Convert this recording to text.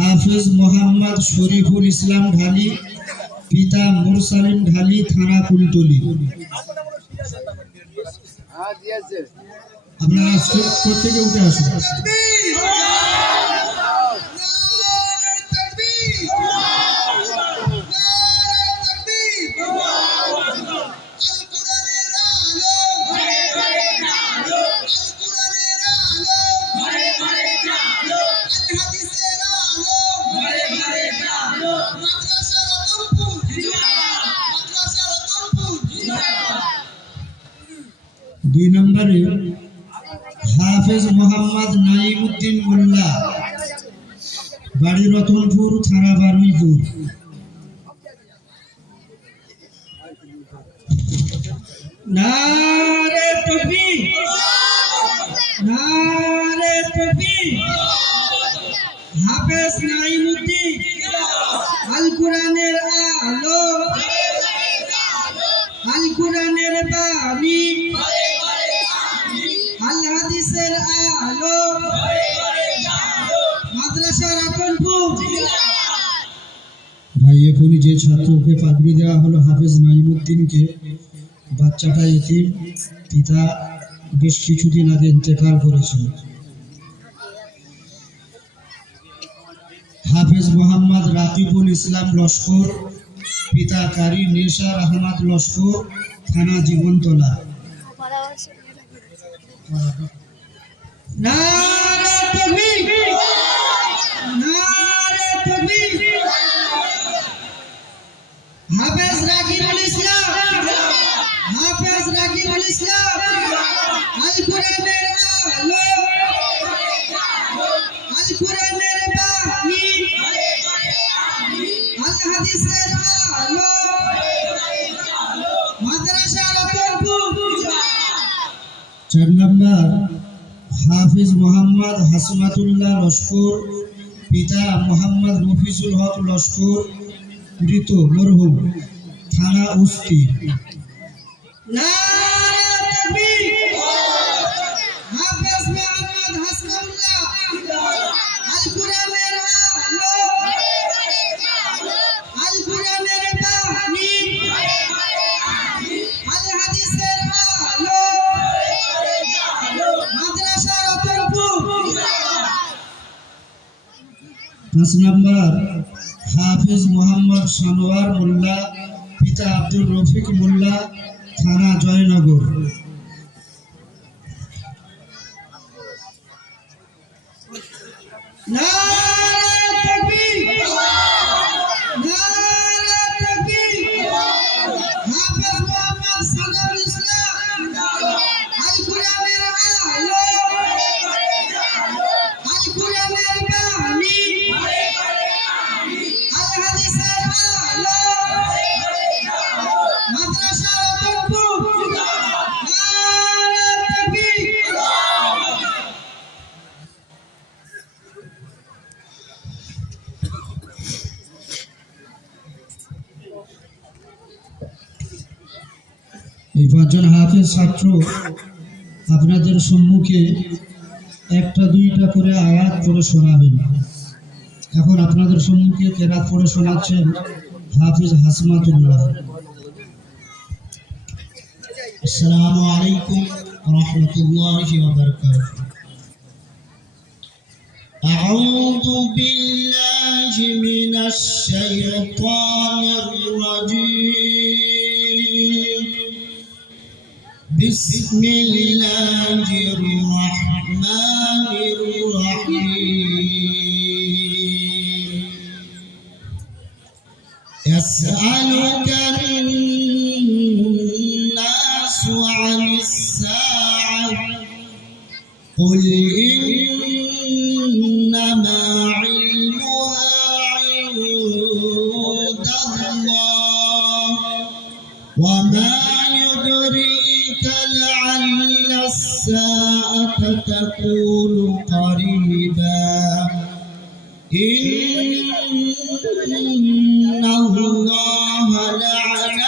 হাফেজ মোহাম্মদ শরীফুল ইসলাম ঢালি, পিতা মুরসালিম ঢালি, থানা কুলতলি। আপনারা প্রত্যেকে উঠে আসুন। দুই নম্বরে হাফেজ মোহাম্মদ নাইমুদ্দিন মোল্লা, বাড়ি রতনপুর, থানা বারুইপুর। নারে তাকবীর, নারে তাকবীর। হাফেজ নাইমুদ্দিন আল কোরআনের আলো, আল কোরআনের বাণী, আল হাদিসের আলো, মাদ্রাসা রতনপুর। ভাই এখনই যে ছাত্রকে পাগড়ি দেওয়া হলো হাফেজ নাইমুদ্দিনকে, বাচ্চাটা এতিম, পিতা বেশ কিছুদিন আগে ইন্তেকাল করেছিল। হাফেজ মোহাম্মদ রাকিবুল ইসলাম লস্কর, পিতা কারি নেশার আহমদ লস্কর, থানা জীবনতলা। নারে তাকবীর, নারে তাকবীর। হাফেজ রাকিবুল ইসলাম, হাফেজ রাকিবুল ইসলাম আল কোরআনের আলো, আল কোরআনের বাণী, আল হাদিসের আলো, মাদ্রাসা রতনপুর। 4 নম্বর হাফিজ মোহাম্মদ হাসমাতুল্লাহ লস্কর, পিতা মোহাম্মদ মফিজুল হক লস্কর, মৃত মরহুম, থানা উস্তি। নারে তাকবীর। হাফেজ মোহাম্মদ হাসমাতুল্লাহ আল কোরআনের আলো, আল কোরআনের বাণী, আল হাদিসের আলো, মাদ্রাসা রতনপুর। 5 নম্বর হাফেজ মোহাম্মদ সানোয়ার মোল্লা, পিতা আব্দুল রফিক মোল্লা, থানা জয়নগর। নারে তাকবীর, নারে তাকবীর। হাফেজ মোহাম্মদ সানোয়ার ইসলাম আল কোরআনের আলো, আল কোরআনের বাণী, আল হাদিসের আলো, মাদ্রাসা রতনপুর। নারে তাকবীর। এই 5 জন হাফেজ ছাত্র আপনাদের সম্মুখে একটা দুইটা করে আয়াত পড়ে শোনাবেন। এখন আপনাদের সম্মুখে কেরাত পড়ে শোনাচ্ছেন হাফেজ হাসমাতুল্লাহ। আসসালামু আলাইকুম ওয়া রাহমাতুল্লাহি ওয়া বারাকাতুহু। আউযু বিল্লাহি মিনাশ শাইতানির রাজীম। বিসমিল্লাহির রাহমানির রাহিম। ইয়াসআলুকা আন-নাসু আনিস-সাআহ কুল ইন্নামা ইলমুহা ইনদাল্লাহ ওয়া মা ইউদরিকা লা'alla as-sa'ata takunu qariba inna Allah